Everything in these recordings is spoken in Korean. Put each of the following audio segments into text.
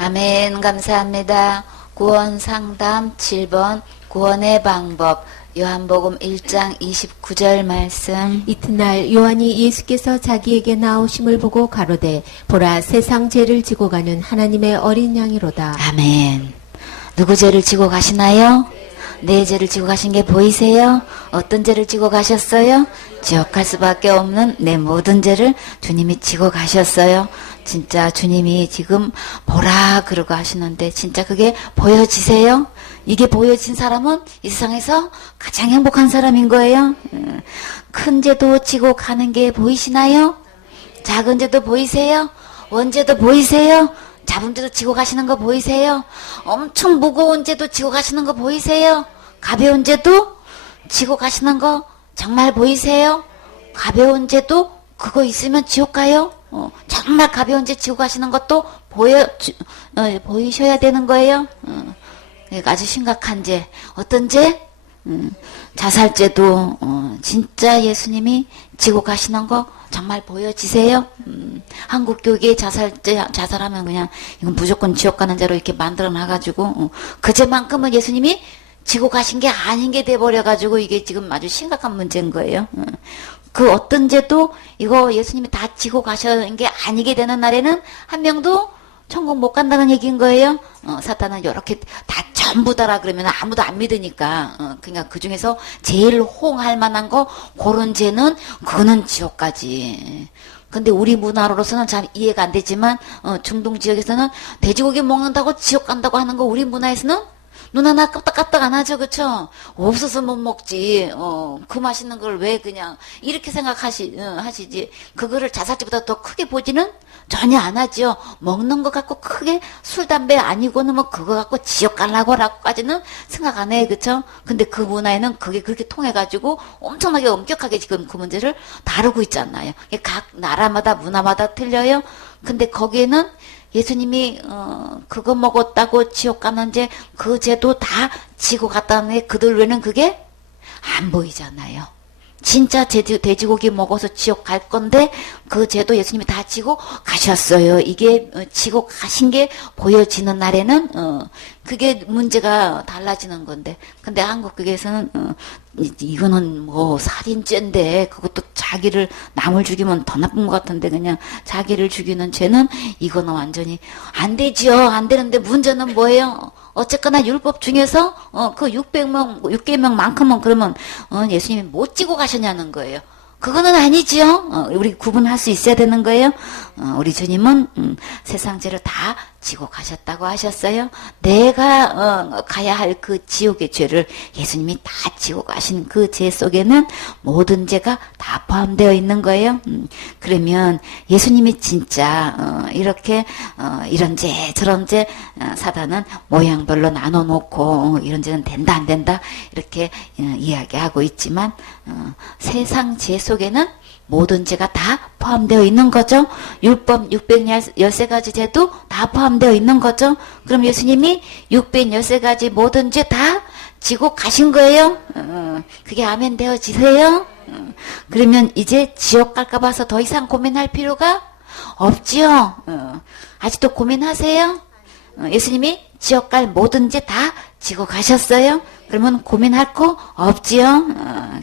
아멘. 감사합니다. 구원 상담 7번 구원의 방법 요한복음 1장 29절 말씀. 이튿날 요한이 예수께서 자기에게 나오심을 보고 가로되 보라 세상 죄를 지고 가는 하나님의 어린 양이로다. 아멘. 누구 죄를 지고 가시나요? 내 죄를 지고 가신 게 보이세요? 어떤 죄를 지고 가셨어요? 지옥 갈 수밖에 없는 내 모든 죄를 주님이 지고 가셨어요. 진짜 주님이 지금 보라 그러고 하시는데 진짜 그게 보여지세요? 이게 보여진 사람은 이 세상에서 가장 행복한 사람인 거예요. 큰 죄도 지고 가는 게 보이시나요? 작은 죄도 보이세요? 원죄도 보이세요? 잡은 죄도 지고 가시는 거 보이세요? 엄청 무거운 죄도 지고 가시는 거 보이세요? 가벼운 죄도 지고 가시는 거 정말 보이세요? 가벼운 죄도 그거 있으면 지옥 가요? 정말 가벼운 죄 지고 가시는 것도 보이셔야 되는 거예요? 아주 심각한 죄. 어떤 죄? 자살죄도 진짜 예수님이 지고 가시는 거 정말 보여지세요? 한국교계 자살하면 그냥 이건 무조건 지옥 가는 죄로 이렇게 만들어 놔가지고 그 죄만큼은 예수님이 지고 가신 게 아닌 게 돼버려가지고 이게 지금 아주 심각한 문제인 거예요. 그 어떤 죄도 이거 예수님이 다 지고 가신 게 아니게 되는 날에는 한 명도 천국 못 간다는 얘기인 거예요. 사탄은 이렇게 다 전부 다라 그러면 아무도 안 믿으니까 그러니까 그 중에서 제일 호응할 만한 거 그런 죄는 그거는 지옥까지. 근데 우리 문화로서는 잘 이해가 안 되지만 중동 지역에서는 돼지고기 먹는다고 지옥 간다고 하는 거 우리 문화에서는 눈 하나 깜빡깜빡 안 하죠, 그쵸? 없어서 못 먹지. 그 맛있는 걸 왜 그냥 이렇게 하시지. 그거를 자살죄보다 더 크게 보지는 전혀 안 하죠. 먹는 거 갖고 크게 술, 담배 아니고는 뭐 그거 갖고 지옥 가려고라고까지는 생각 안 해요, 그쵸? 근데 그 문화에는 그게 그렇게 통해가지고 엄청나게 엄격하게 지금 그 문제를 다루고 있잖아요. 각 나라마다 문화마다 틀려요. 근데 거기에는 예수님이 그거 먹었다고 지옥 가는지 그 죄도 다 지고 갔다는 게 그들 외에는 그게 안 보이잖아요. 진짜 돼지고기 먹어서 지옥 갈 건데 그 죄도 예수님이 다 지고 가셨어요. 이게 지고 가신 게 보여지는 날에는 그게 문제가 달라지는 건데 근데 한국교회에서는 이거는 뭐 살인죄인데 그것도 자기를 남을 죽이면 더 나쁜 것 같은데 그냥 자기를 죽이는 죄는 이거는 완전히 안 되지요. 안 되는데 문제는 뭐예요? 어쨌거나 율법 중에서 그 6계명만큼은 그러면 예수님이 못 지고 가셨냐는 거예요. 그거는 아니지요. 우리 구분할 수 있어야 되는 거예요. 우리 주님은 세상 죄를 다 지고 가셨다고 하셨어요. 내가 가야 할 그 지옥의 죄를 예수님이 다 지고 가신 그 죄 속에는 모든 죄가 다 포함되어 있는 거예요. 그러면 예수님이 진짜 이렇게 이런 죄 저런 죄 사단은 모양별로 나눠놓고 이런 죄는 된다 안 된다 이렇게 이야기하고 있지만 세상 죄 속에는 모든 죄가 다 포함되어 있는 거죠. 율법 613가지 죄도 다 포함되어 있는 거죠. 그럼 예수님이 613가지 모든 죄 다 지고 가신 거예요. 그게 아멘 되어지세요. 그러면 이제 지옥 갈까 봐서 더 이상 고민할 필요가 없지요. 아직도 고민하세요? 예수님이 지옥 갈 모든 죄 다 지고 가셨어요? 그러면 고민할 거 없지요?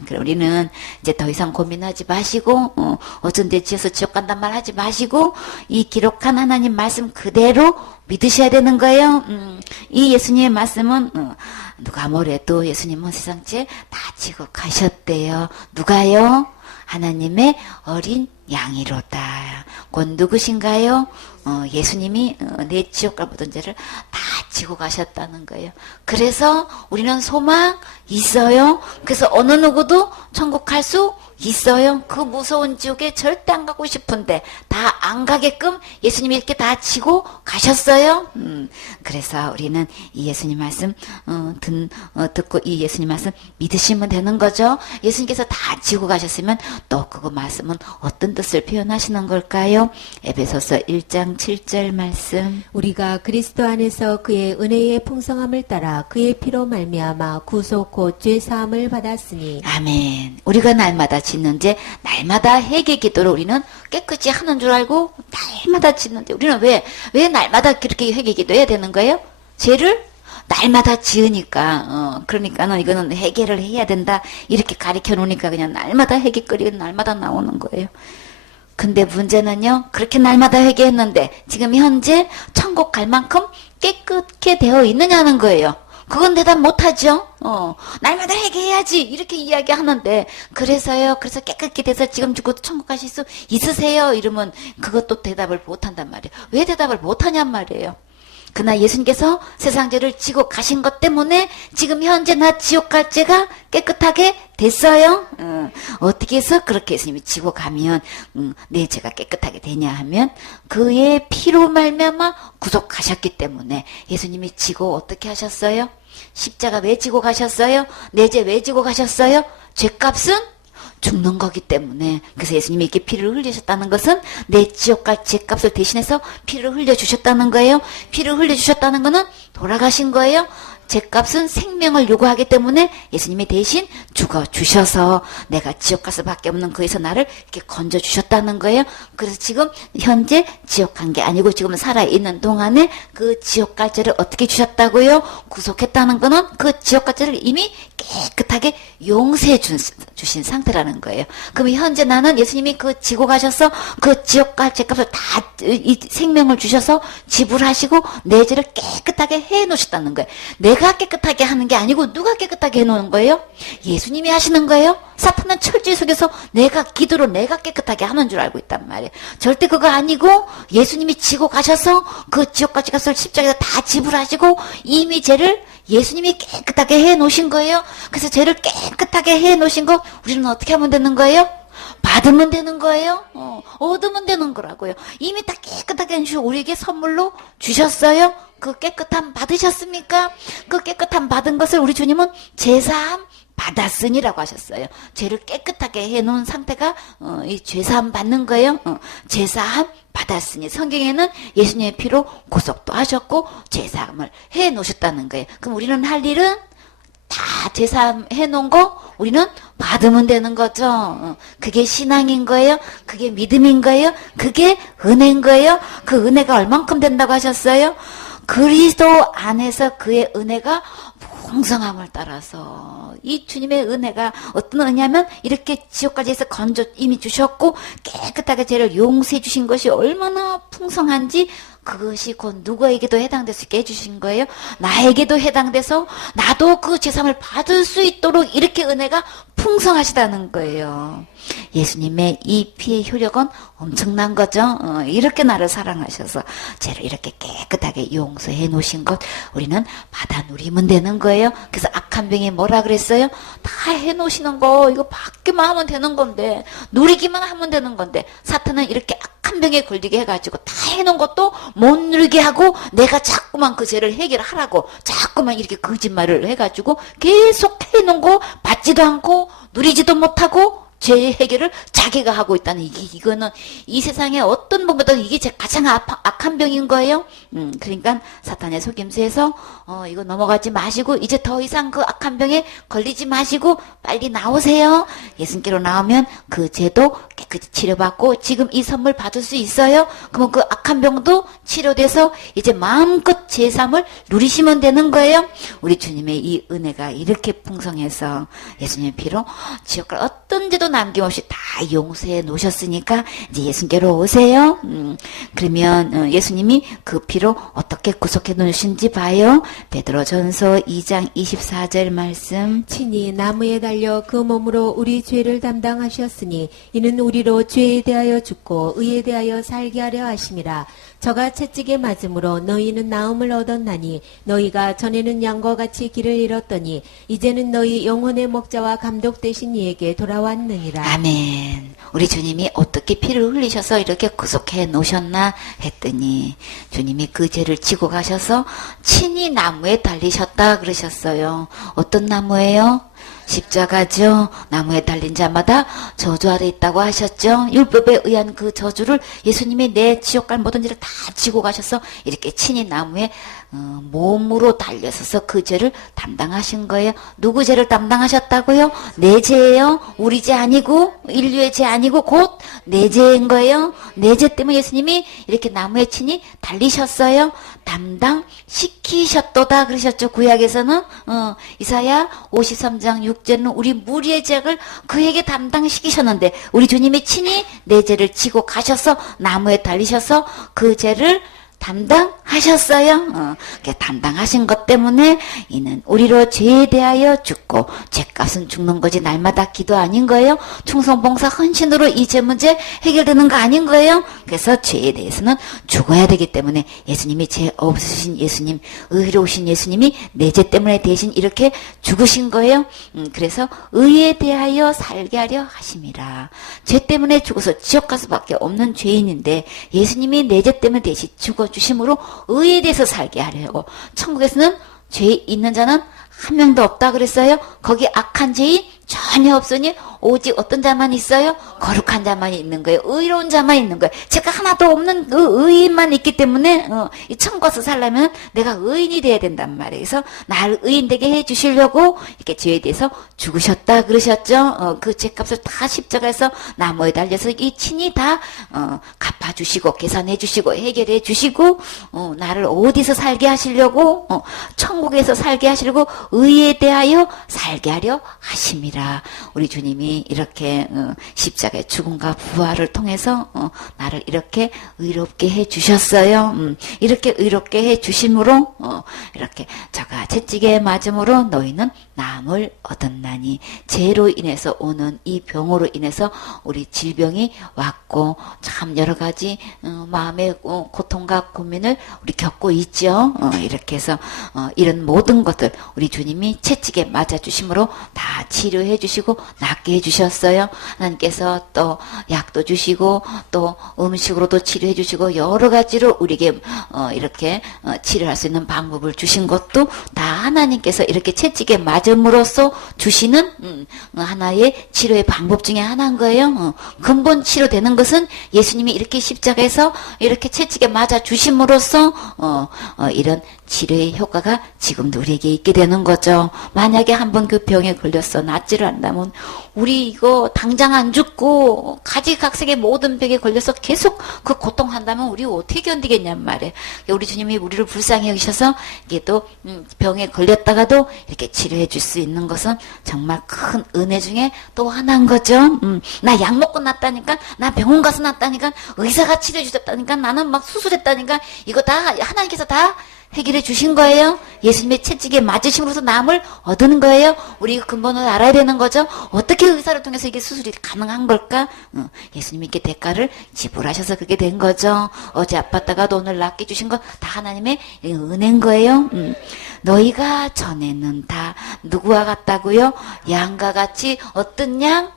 그럼 우리는 이제 더 이상 고민하지 마시고, 어쩐 데 지어서 지옥 간단 말 하지 마시고, 이 기록한 하나님 말씀 그대로 믿으셔야 되는 거예요. 이 예수님의 말씀은, 누가 뭐래도 예수님은 세상 죄 다 지고 가셨대요. 누가요? 하나님의 어린 양이로다. 곧 누구신가요? 예수님이 내 지옥 갈 모든 죄를 다 지고 가셨다는 거예요. 그래서 우리는 소망 있어요. 그래서 어느 누구도 천국 갈 수 있어요. 그 무서운 지옥에 절대 안 가고 싶은데 다 안 가게끔 예수님이 이렇게 다 지고 가셨어요. 그래서 우리는 이 예수님 말씀 듣고 이 예수님 말씀 믿으시면 되는 거죠. 예수님께서 다 지고 가셨으면 또 그거 말씀은 어떤 뜻을 표현하시는 걸까요? 에베소서 1장 7절 말씀. 우리가 그리스도 안에서 그의 은혜의 풍성함을 따라 그의 피로 말미암아 구속 곧 죄 사함을 받았으니. 아멘. 우리가 날마다 짓는데 날마다 회개 기도를 우리는 깨끗이 하는 줄 알고 날마다 짓는데 우리는 왜 날마다 그렇게 회개 기도해야 되는 거예요? 죄를 날마다 지으니까 그러니까는 이거는 회개를 해야 된다 이렇게 가르쳐 놓으니까 그냥 날마다 회개거리가 날마다 나오는 거예요. 근데 문제는요, 그렇게 날마다 회개했는데 지금 현재 천국 갈 만큼 깨끗게 되어 있느냐는 거예요. 그건 대답 못하죠. 날마다 회개해야지 이렇게 이야기하는데 그래서 깨끗게 돼서 지금 죽어도 천국 가실 수 있으세요? 이러면 그것도 대답을 못한단 말이에요. 왜 대답을 못하냔 말이에요. 그러나 예수님께서 세상 죄를 지고 가신 것 때문에 지금 현재 나 지옥 갈 죄가 깨끗하게 됐어요. 어떻게 해서 그렇게 예수님이 지고 가면 내 죄가 깨끗하게 되냐 하면 그의 피로 말미암아 구속하셨기 때문에 예수님이 지고 어떻게 하셨어요? 십자가 왜 지고 가셨어요? 내 죄 왜 지고 가셨어요? 죄값은 죽는 거기 때문에. 그래서 예수님이 이렇게 피를 흘리셨다는 것은 내 지옥 갈 죄값을 대신해서 피를 흘려주셨다는 거예요. 피를 흘려주셨다는 것은 돌아가신 거예요. 죄값은 생명을 요구하기 때문에 예수님이 대신 죽어주셔서 내가 지옥 갈 수밖에 없는 거에서 나를 이렇게 건져주셨다는 거예요. 그래서 지금 현재 지옥 간 게 아니고 지금 살아있는 동안에 그 지옥 갈 죄를 어떻게 주셨다고요? 구속했다는 거는 그 지옥 갈 죄를 이미 깨끗하게 용서해 주신 상태라는 거예요. 그럼 현재 나는 예수님이 그 지고 가셔서 그 지옥 갈 죄값을 다 이 생명을 주셔서 지불하시고 내 죄를 깨끗하게 해 놓으셨다는 거예요. 내가 깨끗하게 하는 게 아니고 누가 깨끗하게 해놓은 거예요? 예수님이 하시는 거예요. 사탄은 철저히 속여서 내가 기도로 내가 깨끗하게 하는 줄 알고 있단 말이에요. 절대 그거 아니고 예수님이 지고 가셔서 그 지옥까지 가서 십자가에서 다 지불하시고 이미 죄를 예수님이 깨끗하게 해 놓으신 거예요. 그래서 죄를 깨끗하게 해 놓으신 거 우리는 어떻게 하면 되는 거예요? 받으면 되는 거예요. 얻으면 되는 거라고요. 이미 다 깨끗하게 해주시고 우리에게 선물로 주셨어요. 그 깨끗함 받으셨습니까? 그 깨끗함 받은 것을 우리 주님은 제사함 받았으니라고 하셨어요. 죄를 깨끗하게 해놓은 상태가 이 죄사함 받는 거예요. 제사함 받았으니 성경에는 예수님의 피로 구속도 하셨고 제사함을 해놓으셨다는 거예요. 그럼 우리는 할 일은 다 제사함 해놓은 거 우리는 받으면 되는 거죠. 그게 신앙인 거예요. 그게 믿음인 거예요. 그게 은혜인 거예요. 그 은혜가 얼만큼 된다고 하셨어요? 그리스도 안에서 그의 은혜가 풍성함을 따라서 이 주님의 은혜가 어떤 은혜냐면 이렇게 지옥까지 해서 건져 이미 주셨고 깨끗하게 죄를 용서해 주신 것이 얼마나 풍성한지 그것이 곧 누구에게도 해당될 수 있게 해주신 거예요. 나에게도 해당돼서 나도 그 제삼을 받을 수 있도록 이렇게 은혜가 풍성하시다는 거예요. 예수님의 이 피의 효력은 엄청난 거죠. 이렇게 나를 사랑하셔서 죄를 이렇게 깨끗하게 용서해 놓으신 것 우리는 받아 누리면 되는 거예요. 그래서 악한 병이 뭐라 그랬어요? 다 해놓으시는 거 이거 받기만 하면 되는 건데 누리기만 하면 되는 건데 사탄은 이렇게 악한 병에 걸리게 해가지고 다 해놓은 것도 못 누리게 하고 내가 자꾸만 그 죄를 해결하라고 자꾸만 이렇게 거짓말을 해가지고 계속 해놓은 거 받지도 않고 누리지도 못하고 죄 해결을 자기가 하고 있다는 이거는 이 세상에 어떤 분보다도 이게 가장 악한 병인 거예요. 그러니까 사탄의 속임수에서 이거 넘어가지 마시고 이제 더 이상 그 악한 병에 걸리지 마시고 빨리 나오세요. 예수님께로 나오면 그 죄도 깨끗이 치료받고 지금 이 선물 받을 수 있어요. 그러면 그 악한 병도 치료돼서 이제 마음껏 제삼을 누리시면 되는 거예요. 우리 주님의 이 은혜가 이렇게 풍성해서 예수님의 피로 지옥갈 어떤 죄도 남김없이 다 용서해 놓으셨으니까 이제 예수님께로 오세요. 그러면 예수님이 그 피로 어떻게 구속해 놓으신지 봐요. 베드로전서 2장 24절 말씀. 친히 나무에 달려 그 몸으로 우리 죄를 담당하셨으니 이는 우리로 죄에 대하여 죽고 의에 대하여 살게 하려 하심이라. 저가 채찍에 맞음으로 너희는 나음을 얻었나니 너희가 전에는 양과 같이 길을 잃었더니 이제는 너희 영혼의 목자와 감독 되신 이에게 돌아왔느니라. 아멘. 우리 주님이 어떻게 피를 흘리셔서 이렇게 구속해 놓으셨나 했더니 주님이 그 죄를 지고 가셔서 친히 나무에 달리셨다 그러셨어요. 어떤 나무예요? 십자가죠. 나무에 달린 자마다 저주 아래 있다고 하셨죠. 율법에 의한 그 저주를 예수님이 내 지옥 갈 모든 죄를 다 지고 가셔서 이렇게 친히 나무에 몸으로 달려서서 그 죄를 담당하신 거예요. 누구 죄를 담당하셨다고요? 내 죄예요. 우리 죄 아니고 인류의 죄 아니고 곧 내 죄인 거예요. 내 죄 때문에 예수님이 이렇게 나무에 친히 달리셨어요. 담당시키셨도다 그러셨죠. 구약에서는 이사야 53장 6절은 우리 무리의 죄를 그에게 담당시키셨는데 우리 주님이 친히 내 죄를 지고 가셔서 나무에 달리셔서 그 죄를 담당하셨어요. 담당하신 것 때문에 이는 우리로 죄에 대하여 죽고 죄값은 죽는 거지 날마다 기도 아닌 거예요. 충성봉사 헌신으로 이 죄 문제 해결되는 거 아닌 거예요. 그래서 죄에 대해서는 죽어야 되기 때문에 예수님이 죄 없으신 예수님, 의로우신 예수님이 내 죄 때문에 대신 이렇게 죽으신 거예요. 그래서 의에 대하여 살게 하려 하심이라. 죄 때문에 죽어서 지옥 갈 수밖에 없는 죄인인데 예수님이 내 죄 때문에 대신 죽어 주심으로 의에 대해서 살게 하려고. 천국에서는 죄 있는 자는 한 명도 없다 그랬어요. 거기 악한 죄인 전혀 없으니 오직 어떤 자만 있어요? 거룩한 자만 있는 거예요. 의로운 자만 있는 거예요. 제가 하나도 없는 그 의인만 있기 때문에 이 천국에서 살려면 내가 의인이 돼야 된단 말이에요. 그래서 나를 의인 되게 해주시려고 이렇게 죄에 대해서 죽으셨다 그러셨죠. 그 죄값을 다 십자가에서 나무에 달려서 이 친히 다 갚아주시고 계산해주시고 해결해주시고 나를 어디서 살게 하시려고 천국에서 살게 하시려고 의에 대하여 살게 하려 하심이라. 우리 주님이 이렇게 십자가의 죽음과 부활을 통해서 나를 이렇게 의롭게 해주셨어요. 이렇게 의롭게 해주심으로 이렇게 저가 채찍에 맞음으로 너희는 나음을 얻었나니. 죄로 인해서 오는 이 병으로 인해서 우리 질병이 왔고 참 여러 가지 마음의 고통과 고민을 우리 겪고 있죠. 이렇게 해서 이런 모든 것들 우리 주님이 채찍에 맞아주심으로 다 치료해 주시고 낫게 해주셨어요. 하나님께서 또 약도 주시고 또 음식으로도 치료해 주시고 여러 가지로 우리에게 이렇게 치료할 수 있는 방법을 주신 것도 다 하나님께서 이렇게 채찍에 맞음으로써 주시는 하나의 치료의 방법 중에 하나인 거예요. 근본 치료되는 것은 예수님이 이렇게 십자가에서 이렇게 채찍에 맞아 주심으로써 이런 치료의 효과가 지금도 우리에게 있게 되는 거죠. 만약에 한번 그 병에 걸렸어 낫지를 않다면 우리 이거 당장 안 죽고 가지각색의 모든 병에 걸려서 계속 그 고통한다면 우리 어떻게 견디겠냔 말이에요. 우리 주님이 우리를 불쌍히 여기셔서 이게 또 병에 걸렸다가도 이렇게 치료해 줄 수 있는 것은 정말 큰 은혜 중에 또 하나인 거죠. 나 약 먹고 낫다니까, 나 병원 가서 낫다니까, 의사가 치료해 주셨다니까, 나는 막 수술했다니까, 이거 다 하나님께서 다 해결해 주신 거예요. 예수님의 채찍에 맞으심으로써 남을 얻는 거예요. 우리 근본을 알아야 되는 거죠. 어떻게 의사를 통해서 이게 수술이 가능한 걸까? 예수님이 이렇게 대가를 지불하셔서 그게 된 거죠. 어제 아팠다가도 오늘 낫게 주신 거 다 하나님의 은혜인 거예요. 너희가 전에는 다 누구와 같다고요? 양과 같이 어떤 양?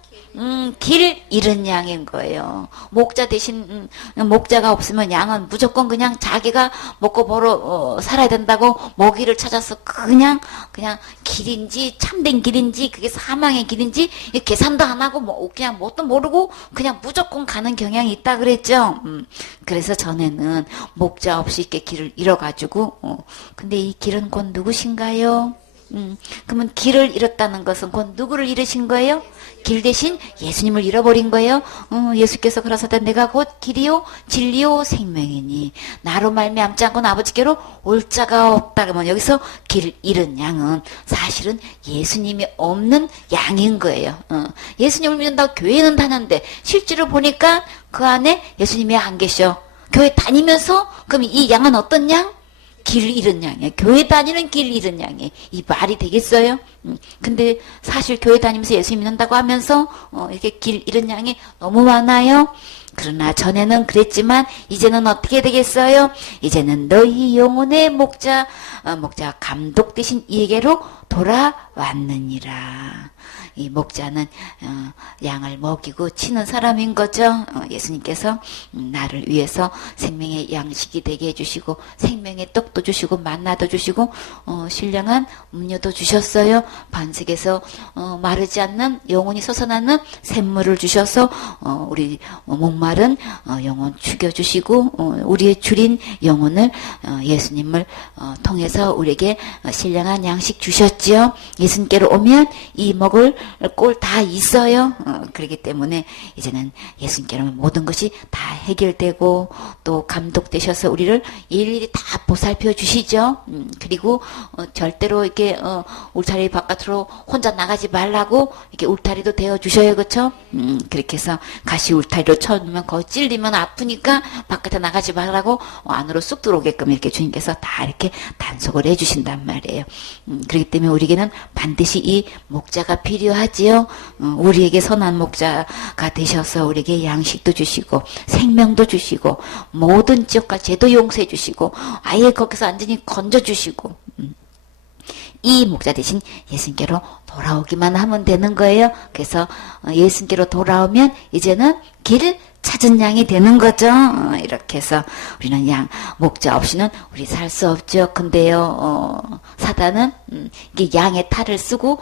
길 잃은 양인 거예요. 목자 대신 목자가 없으면 양은 무조건 그냥 자기가 먹고 벌어 살아야 된다고 먹이를 찾아서 그냥 길인지 참된 길인지 그게 사망의 길인지 계산도 안 하고 그냥 뭣도 모르고 그냥 무조건 가는 경향이 있다 그랬죠. 그래서 전에는 목자 없이 이렇게 길을 잃어가지고 근데 이 길은 곧 누구신가요? 그러면 길을 잃었다는 것은 곧 누구를 잃으신 거예요? 길 대신 예수님을 잃어버린 거예요. 예수께서 그러사대 내가 곧 길이요 진리요 생명이니 나로 말미암지 않고는 아버지께로 올 자가 없다. 그러면 여기서 길 잃은 양은 사실은 예수님이 없는 양인 거예요. 예수님을 믿는다고 교회는 다녔는데 실제로 보니까 그 안에 예수님이 안 계셔. 교회 다니면서 그럼 이 양은 어떤 양? 길 잃은 양이에요. 교회 다니는 길 잃은 양이에요. 이 말이 되겠어요? 근데 사실 교회 다니면서 예수 믿는다고 하면서 이렇게 길 잃은 양이 너무 많아요. 그러나 전에는 그랬지만 이제는 어떻게 되겠어요? 이제는 너희 영혼의 목자 감독 되신 이에게로 돌아왔느니라. 이 목자는 양을 먹이고 치는 사람인 거죠. 예수님께서 나를 위해서 생명의 양식이 되게 해주시고 생명의 떡도 주시고 만나도 주시고 신령한 음료도 주셨어요. 반석에서 마르지 않는 영혼이 솟아나는 샘물을 주셔서 우리 목마른 영혼 죽여주시고 우리의 줄인 영혼을 예수님을 통해서 우리에게 신령한 양식 주셨지요. 예수님께로 오면 이 먹을 꼴 다 있어요. 그렇기 때문에 이제는 예수님께로 오면 모든 것이 다 해결되고 또 감독되셔서 우리를 일일이 다 보살펴 주시죠. 그리고 절대로 이렇게 울타리 바깥으로 혼자 나가지 말라고 이렇게 울타리도 대어 주셔요. 그렇죠? 그렇게 해서 가시 울타리로 쳐놓으면 거기 찔리면 아프니까 바깥에 나가지 말라고 안으로 쑥 들어오게끔 이렇게 주님께서 다 이렇게 단속을 해주신단 말이에요. 그렇기 때문에 우리에게는 반드시 이 목자가 필요하지요. 우리에게 선한 목자가 되셔서 우리에게 양식도 주시고 생명도 주시고 모든 지옥과 죄도 용서해 주시고 아예 거기서 완전히 건져 주시고 이 목자 대신 예수님께로 돌아오기만 하면 되는 거예요. 그래서 예수님께로 돌아오면 이제는 길 찾은 양이 되는 거죠. 이렇게 해서 우리는 목자 없이는 우리 살 수 없죠. 근데요, 사단은 이게 양의 탈을 쓰고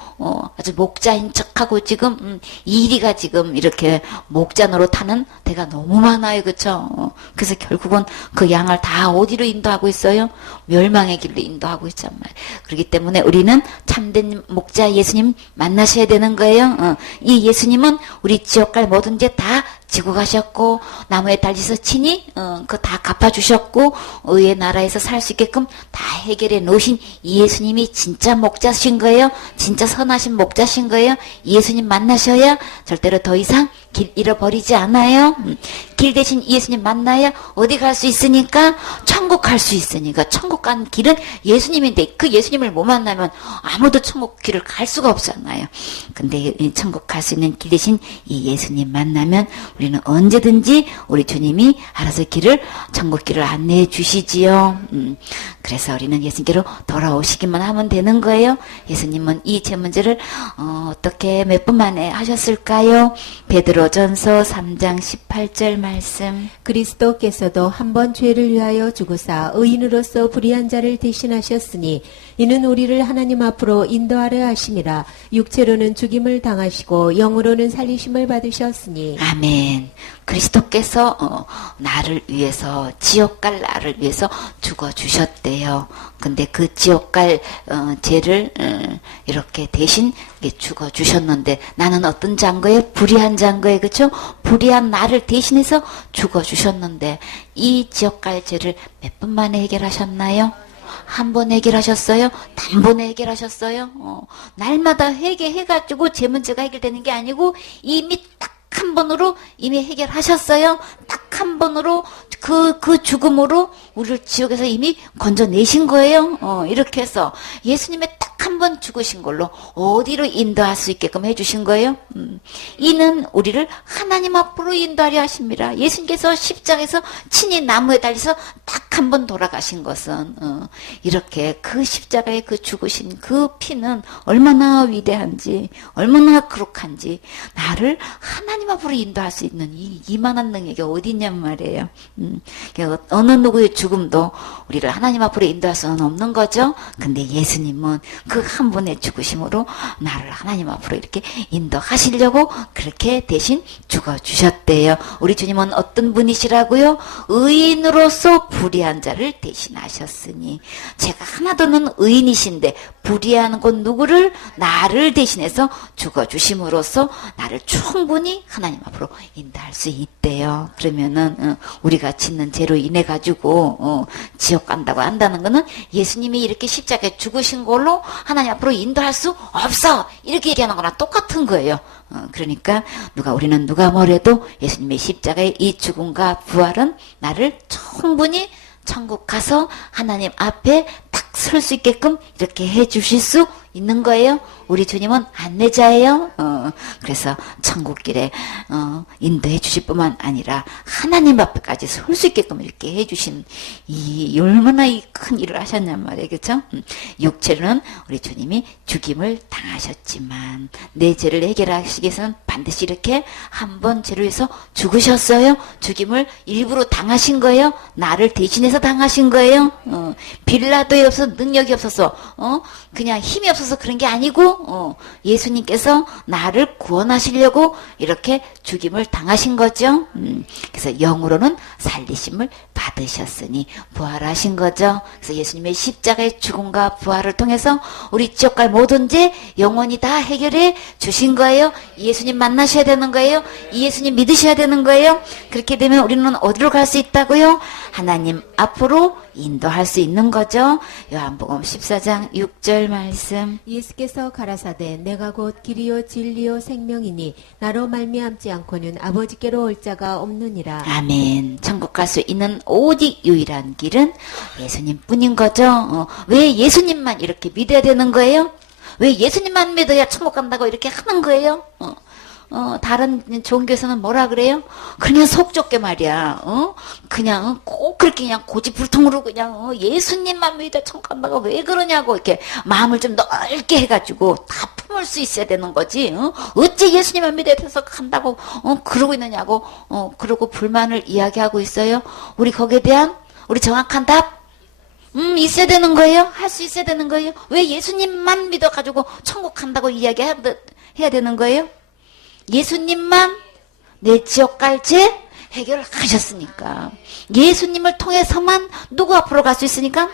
아주 목자인 척하고 지금 이리가 지금 이렇게 목자 노릇하는 데가 너무 많아요. 그렇죠? 그래서 결국은 그 양을 다 어디로 인도하고 있어요? 멸망의 길로 인도하고 있단 말이에요. 그렇기 때문에 우리는 참된 목자 예수님 만나셔야 되는 거예요. 이 예수님은 우리 지옥 갈 모든 죄 다 지고 가셨고 나무에 달리서 친히 그거 다 갚아주셨고 의의 나라에서 살 수 있게끔 다 해결해 놓으신 이 예수님이 진짜 목자신 거예요. 진짜 선하신 목자신 거예요. 이 예수님 만나셔야 절대로 더 이상 길 잃어버리지 않아요. 길 대신 이 예수님 만나야 어디 갈 수 있으니까 천국 갈 수 있으니까 천국 가는 길은 예수님인데 그 예수님을 못 만나면 아무도 천국 길을 갈 수가 없잖아요. 근데 천국 갈 수 있는 길 대신 이 예수님 만나면 우리는 언제든지 우리 주님이 알아서 천국 길을 안내해 주시지요. 그래서 우리는 예수님께로 돌아오시기만 하면 되는 거예요. 예수님은 이 제 문제를 어떻게 몇 분 만에 하셨을까요? 베드로전서 3장 18절 말씀. 그리스도께서도 한 번 죄를 위하여 죽으사 의인으로서 불의한 자를 대신하셨으니 이는 우리를 하나님 앞으로 인도하려 하심이라. 육체로는 죽임을 당하시고 영으로는 살리심을 받으셨으니. 아멘. 그리스도께서 나를 위해서 지옥 갈 나를 위해서 죽어 주셨대요. 근데 그 지옥 갈 죄를 이렇게 대신 죽어 주셨는데 나는 어떤 자인 거예요? 불의한 자인 거예요. 그렇죠? 불의한 나를 대신해서 죽어 주셨는데 이 지옥 갈 죄를 몇 분 만에 해결하셨나요? 한 번 해결하셨어요? 단번에 해결하셨어요? 날마다 해가지고 제 문제가 해결되는 게 아니고 이미 딱 한 번으로 이미 해결하셨어요. 딱 한 번으로 그 죽음으로 우리를 지옥에서 이미 건져내신 거예요. 이렇게 해서 예수님의 딱 한 번 죽으신 걸로 어디로 인도할 수 있게끔 해주신 거예요. 이는 우리를 하나님 앞으로 인도하려 하십니다. 예수님께서 십자가에서 친히 나무에 달려서 딱 한 번 돌아가신 것은 이렇게 그 십자가에 그 죽으신 그 피는 얼마나 위대한지 얼마나 거룩한지 나를 하나님 앞으로 인도할 수 있는 이만한 능력이 어디 있냔 말이에요. 어느 누구의 죽음도 우리를 하나님 앞으로 인도할 수는 없는 거죠. 근데 예수님은 그 한 번의 죽으심으로 나를 하나님 앞으로 이렇게 인도하시려고 그렇게 대신 죽어주셨대요. 우리 주님은 어떤 분이시라고요? 의인으로서 불의한 자를 대신하셨으니 제가 하나도는 의인이신데 불의한 건 누구를? 나를 대신해서 죽어주심으로써 나를 충분히 하나님 앞으로 인도할 수 있대요. 그러면은 우리가 짓는 죄로 인해 가지고 지옥 간다고 한다는 거는 예수님이 이렇게 십자가에 죽으신 걸로 하나님 앞으로 인도할 수 없어 이렇게 얘기하는 거랑 똑같은 거예요. 그러니까 우리는 누가 뭐래도 예수님의 십자가의 이 죽음과 부활은 나를 충분히 천국 가서 하나님 앞에 딱 설 수 있게끔 이렇게 해 주실 수 있는 거예요. 우리 주님은 안내자예요. 그래서 천국길에 인도해 주실 뿐만 아니라 하나님 앞에까지 설 수 있게끔 이렇게 해주신 이 얼마나 이 큰 일을 하셨냔 말이에요. 그렇죠? 육체로는 우리 주님이 죽임을 당하셨지만 내 죄를 해결하시기 위해서는 반드시 이렇게 한 번 죄를 위해서 죽으셨어요. 죽임을 일부러 당하신 거예요. 나를 대신해서 당하신 거예요. 빌라도에 없어서 능력이 없어서 그냥 힘이 없어서 그런 게 아니고 예수님께서 나를 구원하시려고 이렇게 죽임을 당하신 거죠. 그래서 영으로는 살리심을 받으셨으니 부활하신 거죠. 그래서 예수님의 십자가의 죽음과 부활을 통해서 우리 지옥 갈 모든 죄 영원히 다 해결해 주신 거예요. 예수님 만나셔야 되는 거예요. 이 예수님 믿으셔야 되는 거예요. 그렇게 되면 우리는 어디로 갈 수 있다고요? 하나님 앞으로 인도할 수 있는 거죠. 요한복음 14장 6절 말씀. 예수께서 가라사대 내가 곧 길이요 진리요 생명이니 나로 말미암지 않고는 아버지께로 올 자가 없느니라. 아멘. 천국 갈 수 있는 오직 유일한 길은 예수님 뿐인 거죠. 왜 예수님만 이렇게 믿어야 되는 거예요? 왜 예수님만 믿어야 천국 간다고 이렇게 하는 거예요? 다른 종교에서는 뭐라 그래요? 그냥 속 좁게 말이야. 그냥 꼭 그렇게 그냥 고집불통으로 그냥 예수님만 믿어 천국 간다고 왜 그러냐고 이렇게 마음을 좀 넓게 해가지고 다 품을 수 있어야 되는 거지. 어째 예수님만 믿어야 돼서 간다고 그러고 있느냐고 그러고 불만을 이야기하고 있어요. 우리 거기에 대한 우리 정확한 답 있어야 되는 거예요. 할 수 있어야 되는 거예요. 왜 예수님만 믿어가지고 천국 간다고 이야기해야 되는 거예요? 예수님만 내 지옥 갈 죄 해결을 하셨으니까. 예수님을 통해서만 누구 앞으로 갈 수 있으니까?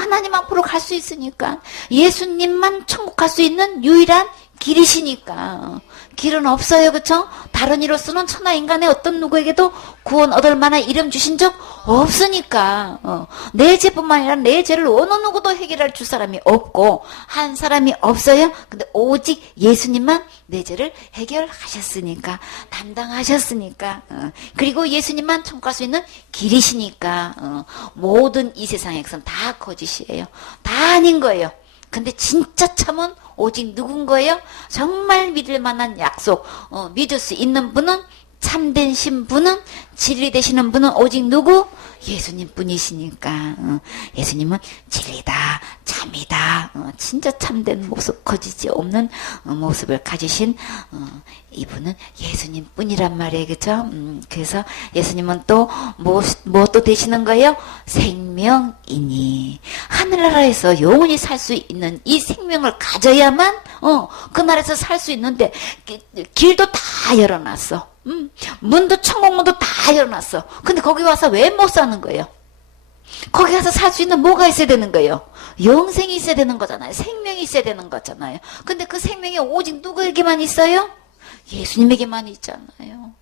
하나님 앞으로 갈 수 있으니까. 예수님만 천국 갈 수 있는 유일한 길이시니까. 길은 없어요. 그쵸? 다른 이로서는 천하 인간의 어떤 누구에게도 구원 얻을 만한 이름 주신 적 없으니까. 내 죄뿐만 아니라 내 죄를 어느 누구도 해결할 줄 사람이 없고 한 사람이 없어요. 근데 오직 예수님만 내 죄를 해결하셨으니까, 담당하셨으니까, 그리고 예수님만 천국 갈 수 있는 길이시니까. 모든 이 세상의 것은 다 거짓이에요. 다 아닌 거예요. 근데 진짜 참은 오직 누군 거예요? 정말 믿을 만한 약속, 믿을 수 있는 분은, 참된 신분은, 진리 되시는 분은 오직 누구? 예수님 뿐이시니까. 예수님은 진리다, 참이다, 진짜 참된 모습, 거짓이 없는 모습을 가지신 이분은 예수님 뿐이란 말이에요. 그죠? 그래서 예수님은 또 또 되시는 거예요? 생명이니. 하늘나라에서 영원히 살 수 있는 이 생명을 가져야만 그 나라에서 살 수 있는데 길도 다 열어놨어. 문도 천국문도 다 열어놨어. 근데 거기 와서 왜 못 사는 거예요? 거기 가서 살 수 있는 뭐가 있어야 되는 거예요? 영생이 있어야 되는 거잖아요. 생명이 있어야 되는 거잖아요. 근데 그 생명이 오직 누구에게만 있어요? 예수님에게만 있잖아요.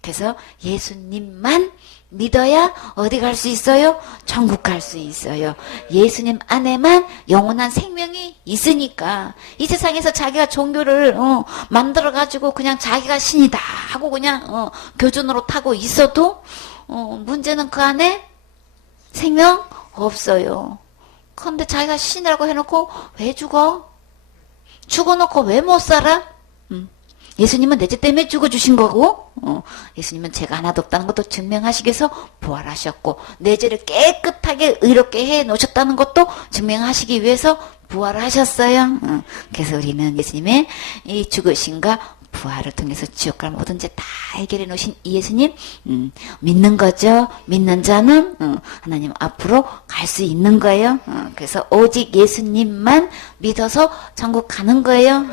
그래서 예수님만 믿어야 어디 갈 수 있어요? 천국 갈 수 있어요. 예수님 안에만 영원한 생명이 있으니까. 이 세상에서 자기가 종교를 만들어가지고 그냥 자기가 신이다 하고 그냥 교준으로 타고 있어도 문제는 그 안에 생명 없어요. 그런데 자기가 신이라고 해놓고 왜 죽어? 죽어놓고 왜 못 살아? 예수님은 내 죄 때문에 죽어주신 거고, 예수님은 죄가 하나도 없다는 것도 증명하시기 위해서 부활하셨고, 내 죄를 깨끗하게 의롭게 해 놓으셨다는 것도 증명하시기 위해서 부활하셨어요. 그래서 우리는 예수님의 이 죽으심과 부활을 통해서 지옥 갈 모든 죄 다 해결해 놓으신 이 예수님 믿는 거죠. 믿는 자는 하나님 앞으로 갈 수 있는 거예요. 그래서 오직 예수님만 믿어서 천국 가는 거예요.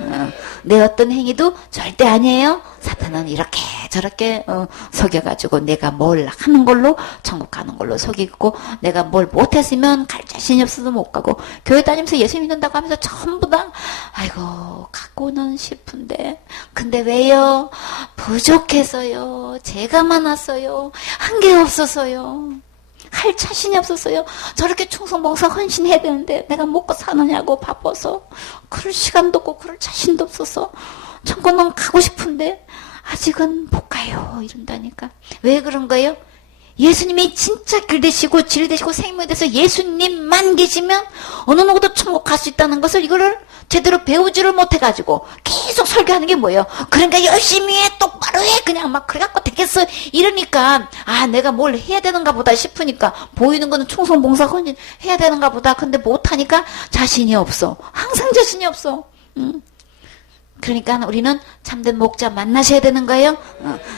내 어떤 행위도 절대 아니에요. 사탄은 이렇게 저렇게 속여가지고 내가 뭘 하는 걸로 천국 가는 걸로 속이고, 내가 뭘 못했으면 갈 자신이 없어서 못 가고, 교회 다니면서 예수 믿는다고 하면서 전부 다 아이고 갖고는 싶은데, 근데 왜요? 부족해서요. 죄가 많았어요. 한 게 없어서요. 할 자신이 없었어요. 저렇게 충성봉사 헌신해야 되는데 내가 먹고 사느냐고 바빠서 그럴 시간도 없고 그럴 자신도 없어서 천국은 가고 싶은데 아직은 못 가요 이런다니까. 왜 그런 거예요? 예수님이 진짜 길 되시고 진리 되시고 생명이 돼서 예수님만 계시면 어느 누구도 천국 갈 수 있다는 것을 이거를 제대로 배우지를 못해가지고 계속 설교하는 게 뭐예요? 그러니까 열심히 해, 똑바로 해, 그냥 막 그래갖고 되겠어 이러니까 아 내가 뭘 해야 되는가 보다 싶으니까 보이는 거는 충성봉사 해야 되는가 보다. 근데 못하니까 자신이 없어. 항상 자신이 없어. 그러니까 우리는 참된 목자 만나셔야 되는 거예요.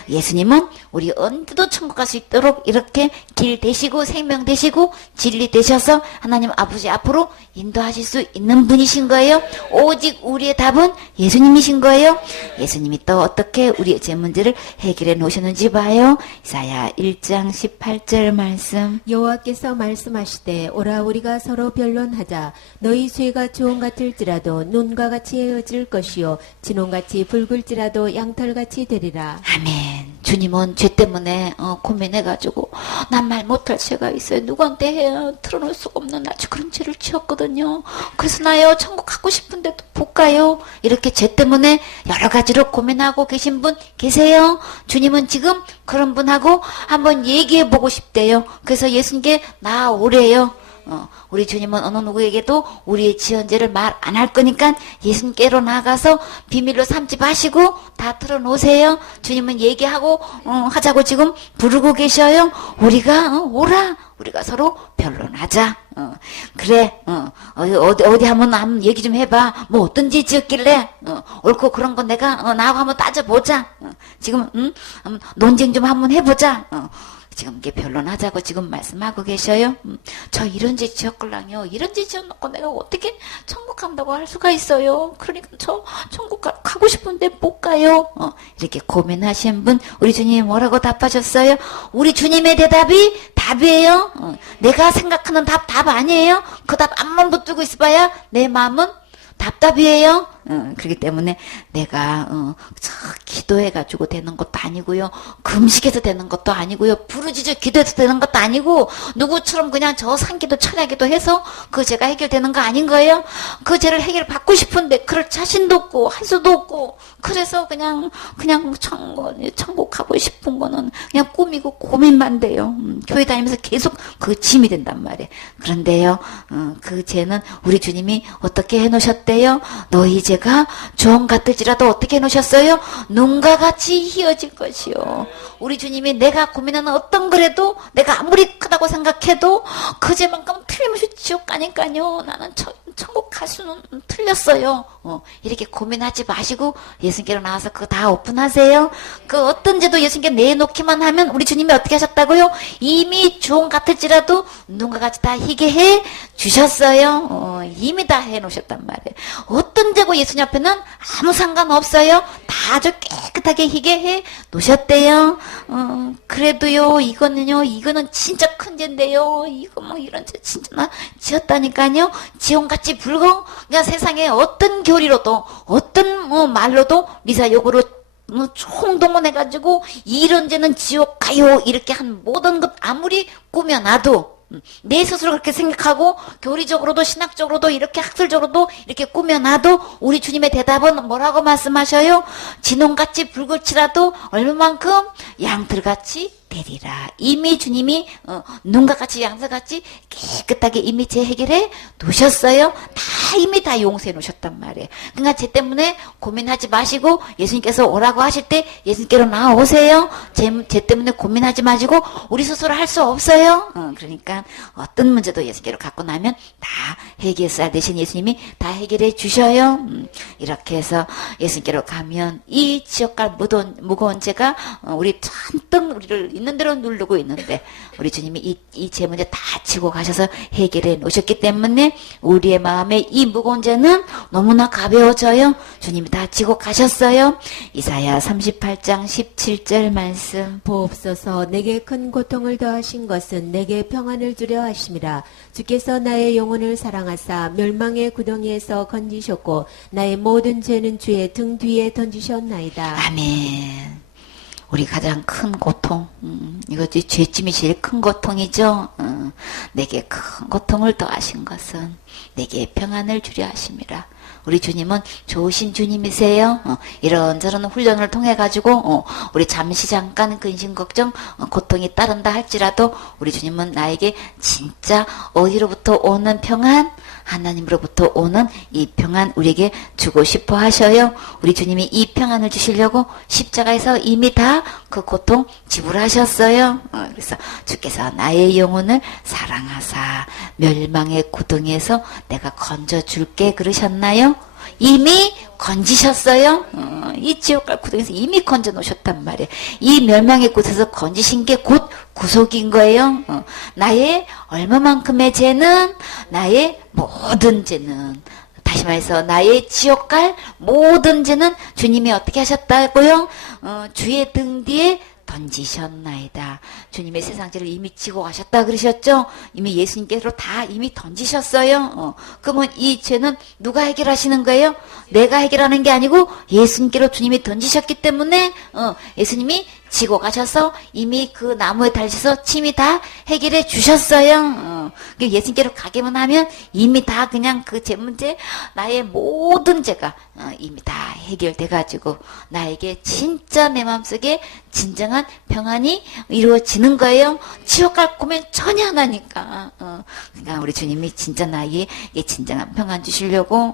예수님은 우리 언제도 천국 갈 수 있도록 이렇게 길 되시고 생명 되시고 진리 되셔서 하나님 아버지 앞으로 인도하실 수 있는 분이신 거예요. 오직 우리의 답은 예수님이신 거예요. 예수님이 또 어떻게 우리의 제 문제를 해결해 놓으셨는지 봐요. 이사야 1장 18절 말씀. 여호와께서 말씀하시되 오라 우리가 서로 변론하자. 너희 죄가 주홍 같을지라도 눈과 같이 헤어질 것이요 진홍같이 붉을지라도 양털같이 되리라. 아멘. 주님은 죄 때문에 고민해가지고 난 말 못할 죄가 있어요. 누구한테 틀어놓을 수가 없는 아주 그런 죄를 지었거든요. 그래서 나요 천국 가고 싶은데도 못 가요. 이렇게 죄 때문에 여러 가지로 고민하고 계신 분 계세요. 주님은 지금 그런 분하고 한번 얘기해보고 싶대요. 그래서 예수님께 나오래요. 우리 주님은 어느 누구에게도 우리의 지은 죄를 말 안 할 거니까 예수님께로 나가서 비밀로 삼지 마시고 다 털어놓으세요. 주님은 얘기하고 하자고 지금 부르고 계셔요. 우리가 오라. 우리가 서로 변론하자. 그래. 어디 한번 얘기 좀 해봐. 뭐 어떤 죄 지었길래 옳고 그런 거 내가 나하고 한번 따져보자. 지금 논쟁 좀 한번 해보자. 지금 이게 변론하자고 지금 말씀하고 계셔요. 저 이런 죄 지었걸랑요. 이런 죄 지어놓고 내가 어떻게 천국 간다고 할 수가 있어요. 그러니까 저 천국 가고 싶은데 못 가요. 이렇게 고민하신 분 우리 주님이 뭐라고 답하셨어요? 우리 주님의 대답이 답이에요. 내가 생각하는 답 아니에요. 그 답 앞만 붙들고 있어봐야 내 마음은 답답이에요. 그렇기 때문에 내가 기도해가지고 되는 것도 아니고요. 금식해서 되는 것도 아니고요. 부르짖어 기도해서 되는 것도 아니고 누구처럼 그냥 저 산기도 철야기도 해서 그 죄가 해결되는 거 아닌 거예요. 그 죄를 해결받고 싶은데 그럴 자신도 없고 할 수도 없고 그래서 그냥 천국 가고 싶은 거는 그냥 꿈이고 고민만 돼요. 교회 다니면서 계속 그 짐이 된단 말이에요. 그런데요. 그 죄는 우리 주님이 어떻게 해놓으셨대요? 너희 죄가 종 같을지라도 어떻게 해놓으셨어요? 눈과 같이 희어질 것이요. 우리 주님이 내가 고민하는 어떤 거라도 내가 아무리 크다고 생각해도 그 죄만큼 틀림없이 지옥 가니까요. 나는 천국 갈 수는 틀렸어요. 이렇게 고민하지 마시고 예수님께로 나와서 그거 다 오픈하세요. 그 어떤 죄도 예수님께 내놓기만 하면 우리 주님이 어떻게 하셨다고요? 이미 종 같을지라도 눈과 같이 다 희게 해 주셨어요. 이미 다 해놓으셨단 말이에요. 어떤 죄고 예수님 앞에는 아무 상관없어요. 다 아주 깨끗하게 희게 해 놓으셨대요. 그래도요 이거는 진짜 큰 죄인데요. 이거 뭐 이런 죄 진짜 나 지었다니까요. 지옥같이 붉어. 그냥 세상에 어떤 교리로도 어떤 말로도 리사 요구로 총동원해가지고 이런 죄는 지옥 가요 이렇게 한 모든 것 아무리 꾸며놔도 내 스스로 그렇게 생각하고 교리적으로도 신학적으로도 이렇게 학술적으로도 이렇게 꾸며놔도 우리 주님의 대답은 뭐라고 말씀하셔요? 진홍같이 붉을지라도 얼마만큼 양털같이 되리라. 이미 주님이 눈과 같이 양털같이 깨끗하게 이미 제 해결해 놓으셨어요. 다 이미 다 용서해 놓으셨단 말이에요. 그러니까 제 때문에 고민하지 마시고 예수님께서 오라고 하실 때 예수님께로 나오세요. 제 때문에 고민하지 마시고 우리 스스로 할 수 없어요. 그러니까 어떤 문제도 예수님께로 갖고 나면 다 해결사 되신 예수님이 다 해결해 주셔요. 이렇게 해서 예수님께로 가면 이 지옥갈 무거운 죄가 우리 잔뜩 우리를 있는 대로 누르고 있는데 우리 주님이 이 죄 문제 다 지고 가셔서 해결해 놓으셨기 때문에 우리의 마음에 이 무거운 죄는 너무나 가벼워져요. 주님이 다 지고 가셨어요. 이사야 38장 17절 말씀. 보옵소서 내게 큰 고통을 더하신 것은 내게 평안을 주려 하심이라. 주께서 나의 영혼을 사랑하사 멸망의 구덩이에서 건지셨고 나의 모든 죄는 주의 등 뒤에 던지셨나이다. 아멘. 우리 가장 큰 고통, 이거지 죄짐이 제일 큰 고통이죠. 내게 큰 고통을 더하신 것은 내게 평안을 주려 하심이라. 우리 주님은 좋으신 주님이세요. 이런저런 훈련을 통해 가지고 우리 잠시 잠깐 근심 걱정 고통이 따른다 할지라도 우리 주님은 나에게 진짜 어디로부터 오는 평안, 하나님으로부터 오는 이 평안 우리에게 주고 싶어 하셔요. 우리 주님이 이 평안을 주시려고 십자가에서 이미 다 그 고통 지불하셨어요. 그래서 주께서 나의 영혼을 사랑하사 멸망의 구덩이에서 내가 건져줄게 그러셨나요? 이미 건지셨어요. 이 지옥갈 구덩이에서 이미 건져 놓으셨단 말이에요. 이 멸망의 곳에서 건지신 게 곧 구속인 거예요. 나의 얼마만큼의 죄는, 나의 모든 죄는, 다시 말해서 나의 지옥갈 모든 죄는 주님이 어떻게 하셨다고요? 주의 등 뒤에 던지셨나이다. 주님의 세상죄를 이미 지고 가셨다 그러셨죠? 이미 예수님께서 다 이미 던지셨어요. 그러면 이 죄는 누가 해결하시는 거예요? 내가 해결하는 게 아니고 예수님께로 주님이 던지셨기 때문에 예수님이 지고 가셔서 이미 그 나무에 달려서 침이 다 해결해 주셨어요. 예수님께로 가기만 하면 이미 다 그냥 그 죄 문제, 나의 모든 죄가 이미 다 해결돼 가지고 나에게 진짜 내 마음속에 진정한 평안이 이루어지는 거예요. 지옥 갈 거면 전혀 안 하니까. 그러니까 우리 주님이 진짜 나에게 진정한 평안 주시려고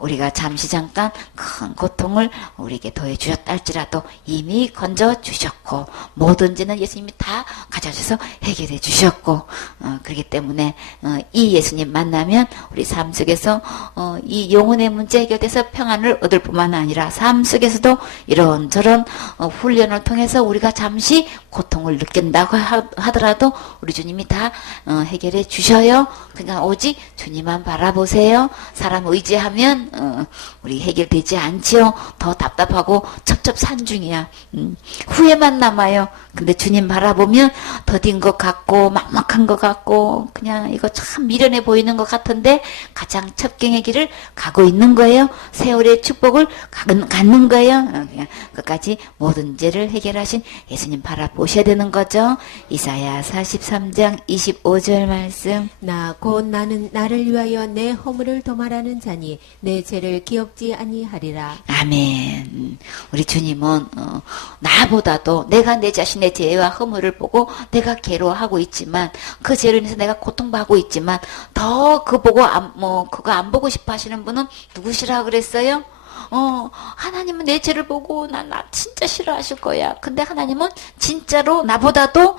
우리가 잠시 잠깐 큰 고통을 우리에게 더해 주셨다 할지라도 이미 건져 주셨고 모든 죄는 예수님이 다 가져주셔서 해결해 주셨고 그렇기 때문에 이 예수님 만나면 우리 삶 속에서 이 영혼의 문제 해결돼서 평안을 얻을 뿐만 아니라 삶 속에서도 이런저런 훈련을 통해서 우리가 잠시 고통을 느낀다고 하더라도 우리 주님이 다 해결해 주셔요. 그러니까 오직 주님만 바라보세요. 사람 의지하면 우리 해결되지 않지요. 더 답답하고 첩첩산중이야. 후회만 남아요. 근데 주님 바라보면 더딘 것 같고 막막한 것 같고 그냥 이거 참 미련해 보이는 것 같은데 가장 첩경의 길을 가고 있는 거예요. 세월의 축복을 갖는 거예요. 그냥 끝까지 모든 죄를 해결하신 예수님 바라보셔야 되는 거죠. 이사야 43장 25절 말씀. 나 곧 나는 나를 위하여 내 허물을 도말하는 자니 내 죄를 기억지 아니하리라. 아멘. 우리 주님은 나보다도 내가 내 자신의 죄와 허물을 보고 내가 괴로워하고 있지만 그 죄로 인해서 내가 고통받고 있지만 더 그거 안 보고 싶어 하시는 분은 누구시라 그랬어요? 하나님은 내 죄를 보고 나 진짜 싫어하실 거야. 근데 하나님은 진짜로 나보다도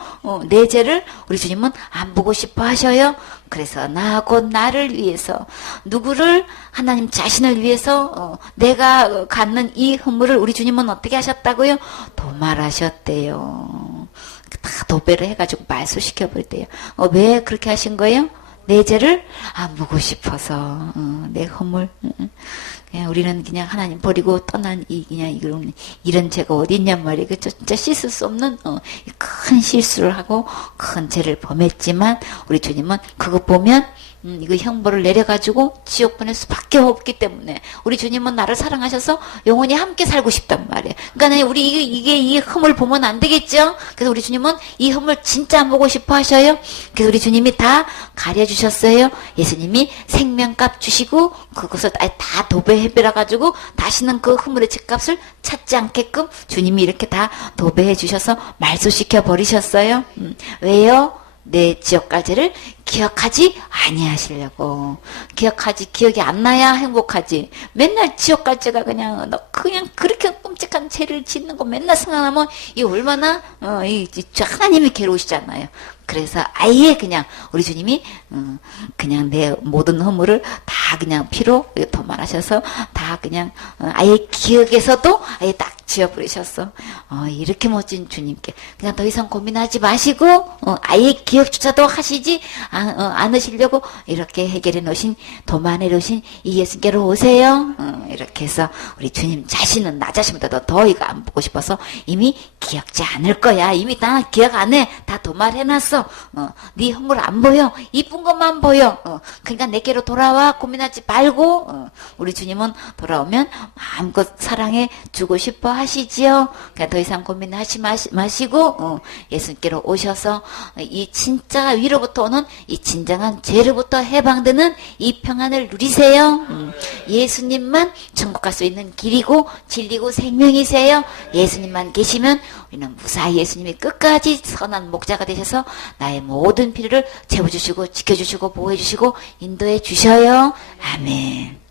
내 죄를 우리 주님은 안 보고 싶어 하셔요. 그래서 나 곧 나를 위해서 누구를 하나님 자신을 위해서 내가 갖는 이 허물을 우리 주님은 어떻게 하셨다고요? 도말하셨대요. 다 도배를 해가지고 말소시켜버렸대요. 왜 그렇게 하신 거예요? 내 죄를 안 보고 싶어서 내 허물 그냥 우리는 그냥 하나님 버리고 떠난 그냥 이런 죄가 어디 있냔 말이에요. 그 진짜 씻을 수 없는 큰 실수를 하고 큰 죄를 범했지만 우리 주님은 그거 보면 이거 형벌을 내려가지고 지옥 보낼 수밖에 없기 때문에 우리 주님은 나를 사랑하셔서 영원히 함께 살고 싶단 말이에요. 그러니까 우리 이게 이 흠을 보면 안 되겠죠. 그래서 우리 주님은 이 흠을 진짜 안 보고 싶어 하셔요. 그래서 우리 주님이 다 가려주셨어요. 예수님이 생명값 주시고 그것을 다 도배해버려 가지고 다시는 그 흠물의 집값을 찾지 않게끔 주님이 이렇게 다 도배해 주셔서 말소시켜 버리셨어요. 왜요? 내 지옥갈 죄를 기억하지 아니하시려고. 기억이 안 나야 행복하지. 맨날 지옥갈 죄가 그냥 그렇게 끔찍한 죄를 짓는 거 맨날 생각하면 이 얼마나 하나님이 괴로우시잖아요. 그래서 아예 그냥 우리 주님이 그냥 내 모든 허물을 다 그냥 피로 도말하셔서 다 그냥 아예 기억에서도 아예 딱 지워버리셨어. 이렇게 멋진 주님께 그냥 더 이상 고민하지 마시고 아예 기억조차도 하시지 않으시려고 이렇게 해결해 놓으신 도만해 놓으신 이 예수께로 오세요. 이렇게 해서 우리 주님 자신은 나 자신보다도 더 이거 안 보고 싶어서 이미 기억지 않을 거야. 이미 나 기억 안 해. 다 도말해놨어. 네 허물 안 보여. 이쁜 것만 보여. 그러니까 내게로 돌아와. 고민하지 말고 우리 주님은 돌아오면 마음껏 사랑해 주고 싶어 기뻐하시지요. 그러니까 더 이상 고민하지 마시고 예수님께로 오셔서 이 진짜 위로부터 오는 이 진정한 죄로부터 해방되는 이 평안을 누리세요. 예수님만 천국 갈 수 있는 길이고 진리고 생명이세요. 예수님만 계시면 우리는 무사히 예수님이 끝까지 선한 목자가 되셔서 나의 모든 필요를 채워주시고 지켜주시고 보호해주시고 인도해 주셔요. 아멘.